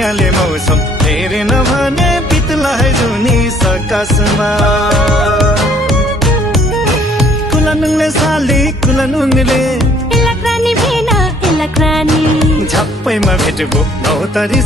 मायाले मौसम फेरि नभने बित्ला है जुनी सकाशमा कुलानुङले साली कुलानुङले इलाक्रानी भेना इलाक्रानी झप्पैमा भेटबो नौ तरी